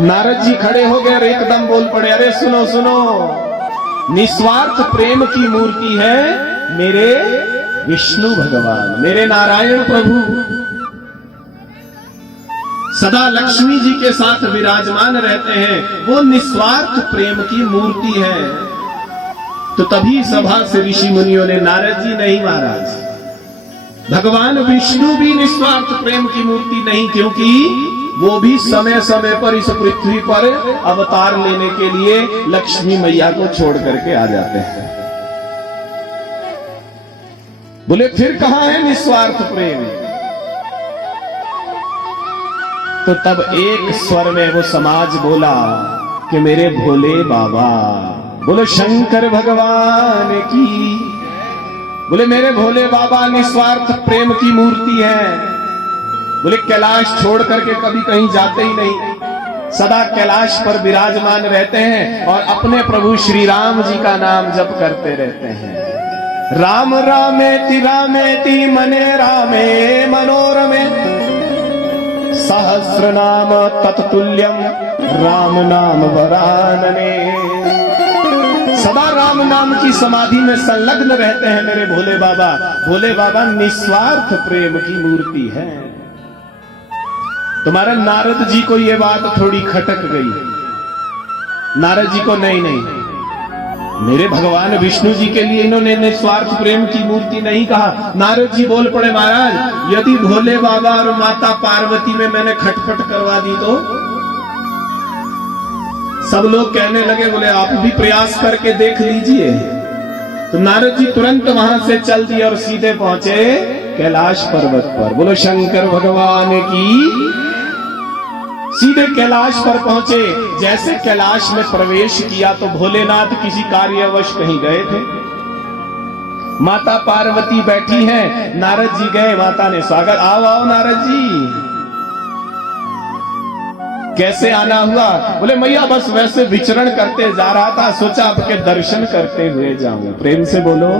नारद जी खड़े हो गए और एकदम बोल पड़े, अरे सुनो सुनो, निस्वार्थ प्रेम की मूर्ति है मेरे विष्णु भगवान, मेरे नारायण प्रभु, सदा लक्ष्मी जी के साथ विराजमान रहते हैं, वो निस्वार्थ प्रेम की मूर्ति है। तो तभी सभा से ऋषि मुनियों ने, नारद जी नहीं महाराज, भगवान विष्णु भी निस्वार्थ प्रेम की मूर्ति नहीं, क्योंकि वो भी समय समय पर इस पृथ्वी पर अवतार लेने के लिए लक्ष्मी मैया को छोड़ करके आ जाते हैं। बोले फिर कहां है निस्वार्थ प्रेम? तो तब एक स्वर में वो समाज बोला कि मेरे भोले बाबा, बोले शंकर भगवान की, बोले मेरे भोले बाबा निस्वार्थ प्रेम की मूर्ति है। बोले कैलाश छोड़ करके कभी कहीं जाते ही नहीं, सदा कैलाश पर विराजमान रहते हैं और अपने प्रभु श्री राम जी का नाम जप करते रहते हैं। राम रामेति रामेति मने रामे मनोरमे, सहस्र नाम तत्तुल्यम राम नाम वरानने। सदा राम नाम की समाधि में संलग्न रहते हैं मेरे भोले बाबा। भोले बाबा निस्वार्थ प्रेम की मूर्ति है। तुम्हारे नारद जी को ये बात थोड़ी खटक गई। नारद जी को नहीं, मेरे भगवान विष्णु जी के लिए इन्होंने निस्वार्थ प्रेम की मूर्ति नहीं कहा। नारद जी बोल पड़े, महाराज यदि भोले बाबा और माता पार्वती में मैंने खटपट करवा दी तो? सब लोग कहने लगे, बोले आप भी प्रयास करके देख लीजिए। तो नारद जी तुरंत वहां से चल दिए और सीधे पहुंचे कैलाश पर्वत पर। बोलो शंकर भगवान की। सीधे कैलाश पर पहुंचे। जैसे कैलाश में प्रवेश किया तो भोलेनाथ किसी कार्यवश कहीं गए थे। माता पार्वती बैठी हैं, नारद जी गए, माता ने स्वागत, आओ आओ नारद जी। कैसे आना हुआ? बोले मैया बस वैसे विचरण करते जा रहा था, सोचा आपके दर्शन करते हुए जाऊं। प्रेम से बोलो।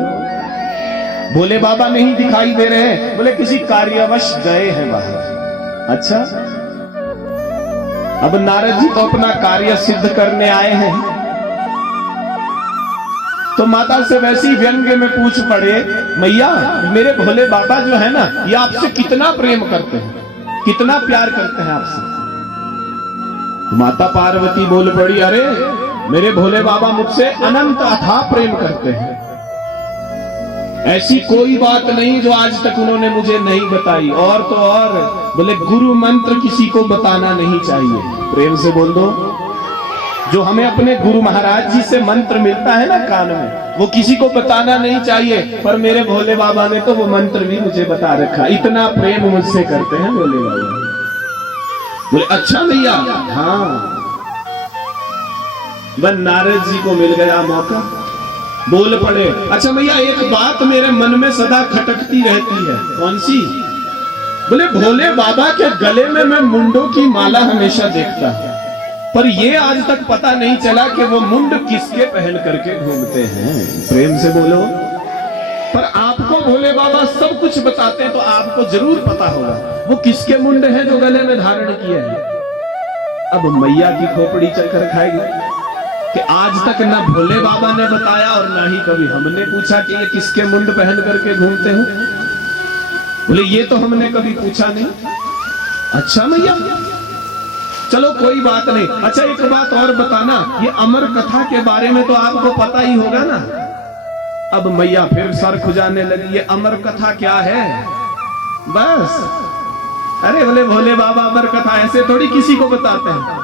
भोले बाबा नहीं दिखाई दे रहे हैं? बोले किसी कार्यवश गए हैं बाहर। अच्छा, अब नारद जी तो अपना कार्य सिद्ध करने आए हैं। तो माता से वैसी व्यंग्य में पूछ पड़े, मैया मेरे भोले बाबा जो है ना, ये आपसे कितना प्रेम करते हैं, कितना प्यार करते हैं आपसे? माता पार्वती बोल पड़ी, अरे मेरे भोले बाबा मुझसे अनंत अथाह प्रेम करते हैं। ऐसी कोई बात नहीं जो आज तक उन्होंने मुझे नहीं बताई। और तो और बोले गुरु मंत्र किसी को बताना नहीं चाहिए। प्रेम से बोल दो। जो हमें अपने गुरु महाराज जी से मंत्र मिलता है ना कान में, वो किसी को बताना नहीं चाहिए। पर मेरे भोले बाबा ने तो वो मंत्र भी मुझे बता रखा। इतना प्रेम मुझसे करते हैं भोले बाबा। बोले अच्छा भैया। हाँ, बस नारद जी को मिल गया मौका, बोल पड़े, अच्छा भैया एक बात मेरे मन में सदा खटकती रहती है। कौन सी? बोले भोले बाबा के गले में मैं मुंडों की माला हमेशा देखता हूं, पर ये आज तक पता नहीं चला कि वो मुंड किसके पहन करके घूमते हैं। प्रेम से बोलो। पर आपको भोले बाबा सब कुछ बताते हैं तो आपको जरूर पता होगा वो किसके मुंड है जो गले में धारण किए हैं। अब मैया की खोपड़ी चक्कर खाएगी कि आज तक ना भोले बाबा ने बताया और ना ही कभी हमने पूछा कि ये किसके मुंड पहन करके घूमते हो। बोले ये तो हमने कभी पूछा नहीं। अच्छा मैया, चलो कोई बात नहीं। अच्छा एक बात और बताना, ये अमर कथा के बारे में तो आपको पता ही होगा ना। अब मैया फिर सर खुजाने लगी, ये अमर कथा क्या है? बस अरे बोले भोले बाबा अमर कथा ऐसे थोड़ी किसी को बताते हैं,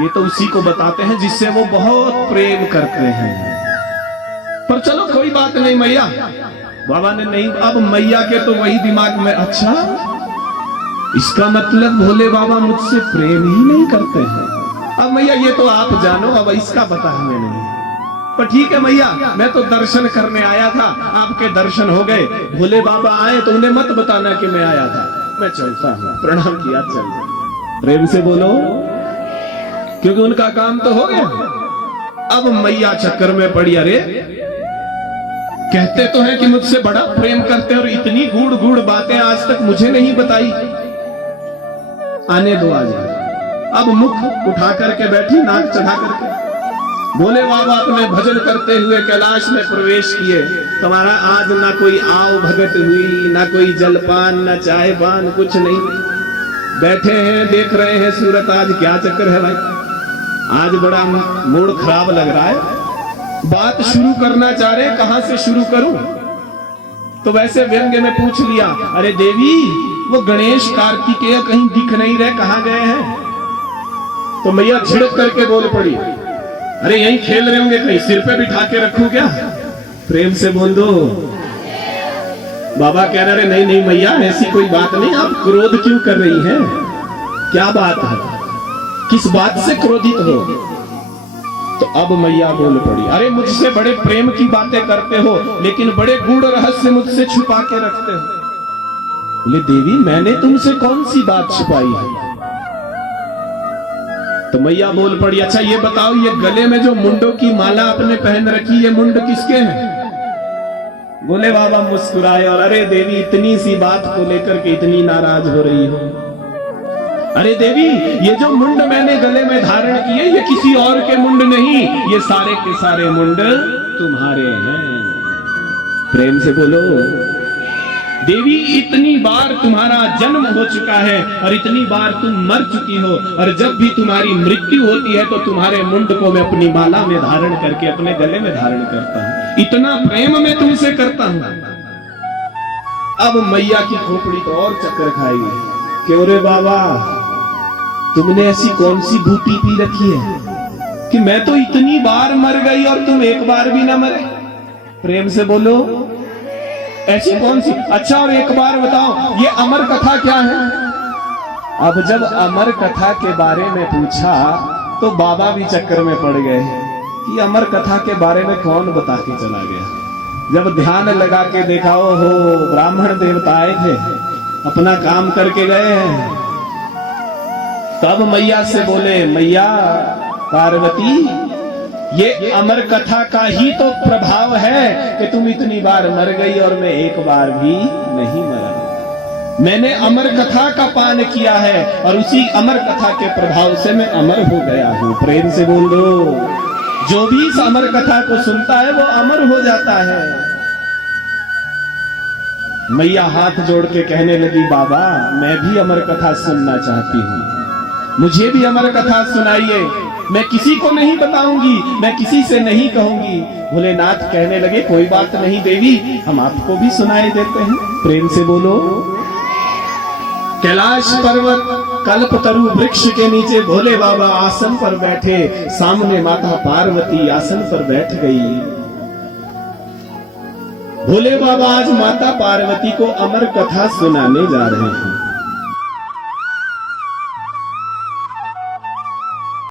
ये तो उसी को बताते हैं जिससे वो बहुत प्रेम करते हैं। पर चलो कोई बात नहीं मैया। बाबा ने नहीं। अब मैया के तो वही दिमाग में, अच्छा इसका मतलब भोले बाबा मुझसे प्रेम ही नहीं करते हैं। अब मैया ये तो आप जानो, अब इसका पता हमें नहीं। पर ठीक है मैया, मैं तो दर्शन करने आया था, आपके दर्शन हो गए, भोले बाबा आए तो उन्हें मत बताना कि मैं आया था, मैं चलता हूं। प्रणाम किया, चल जाए। प्रेम से बोलो, क्योंकि उनका काम तो हो गया। अब मैया चक्कर में पड़ी, अरे कहते तो हैं कि मुझसे बड़ा प्रेम करते हैं और इतनी गूढ़ गूढ़ बातें आज तक मुझे नहीं बताई। आने दो आज। अब मुख उठा करके बैठी, नाक चढ़ा करके भोले बाबा अपने भजन करते हुए कैलाश में प्रवेश किए। तुम्हारा आज ना कोई आव भगत हुई, ना कोई जलपान, ना चाय पान, कुछ नहीं। बैठे हैं, देख रहे हैं सूरत, आज क्या चक्कर है भाई, आज बड़ा मूड खराब लग रहा है। बात शुरू करना चाह रहे, कहां से शुरू करूं? तो वैसे व्यंग्य में पूछ लिया, अरे देवी वो गणेश कार्तिकेय कहीं दिख नहीं रहे, कहां गए हैं? तो मैया झिड़क करके बोल पड़ी, अरे यहीं खेल रहे होंगे, कहीं सिर पे बिठा के रखूं क्या? प्रेम से बोल दो। बाबा कह रहे, नहीं नहीं मैया ऐसी कोई बात नहीं, आप क्रोध क्यों कर रही हैं? क्या बात है, किस बात से क्रोधित हो? तो अब मैया बोल पड़ी, अरे मुझसे बड़े प्रेम की बातें करते हो, लेकिन बड़े गूढ़ रहस्य मुझसे छुपा के रखते हो। बोले देवी मैंने तुमसे कौन सी बात छुपाई है? तो मैया बोल पड़ी, अच्छा ये बताओ, ये गले में जो मुंडों की माला आपने पहन रखी, ये मुंड किसके हैं? बोले बाबा मुस्कुराए और, अरे देवी इतनी सी बात को लेकर के इतनी नाराज हो रही हो? अरे देवी ये जो मुंड मैंने गले में धारण किए, ये किसी और के मुंड नहीं, ये सारे के सारे मुंड तुम्हारे हैं। प्रेम से बोलो। देवी इतनी बार तुम्हारा जन्म हो चुका है और इतनी बार तुम मर चुकी हो, और जब भी तुम्हारी मृत्यु होती है तो तुम्हारे मुंड को मैं अपनी माला में धारण करके अपने गले में धारण करता हूं। इतना प्रेम मैं तुमसे करता हूं। अब मैया की खोपड़ी तो और चक्कर खाएगी कि अरे बाबा तुमने ऐसी कौन सी बूटी पी रखी है कि मैं तो इतनी बार मर गई और तुम एक बार भी ना मरे? प्रेम से बोलो, ऐसी कौन सी? अच्छा और एक बार बताओ, ये अमर कथा क्या है? अब जब अमर कथा के बारे में पूछा तो बाबा भी चक्कर में पड़ गए कि अमर कथा के बारे में कौन बता के चला गया। जब ध्यान लगा के देखा, हो ब्राह्मण देवता आए थे, अपना काम करके गए हैं। तब मैया से बोले, मैया पार्वती ये अमर कथा का ही तो प्रभाव है कि तुम इतनी बार मर गई और मैं एक बार भी नहीं मरा। मैंने अमर कथा का पान किया है और उसी अमर कथा के प्रभाव से मैं अमर हो गया हूं। प्रेम से बोल दो। जो भी इस अमर कथा को सुनता है वो अमर हो जाता है। मैया हाथ जोड़ के कहने लगी, बाबा मैं भी अमर कथा सुनना चाहती हूं, मुझे भी अमर कथा सुनाइए। मैं किसी को नहीं बताऊंगी, मैं किसी से नहीं कहूंगी। भोलेनाथ कहने लगे, कोई बात नहीं देवी, हम आपको भी सुनाए देते हैं। प्रेम से बोलो। कैलाश पर्वत कल्पतरु वृक्ष के नीचे भोले बाबा आसन पर बैठे, सामने माता पार्वती आसन पर बैठ गई। भोले बाबा आज माता पार्वती को अमर कथा सुनाने जा रहे हैं।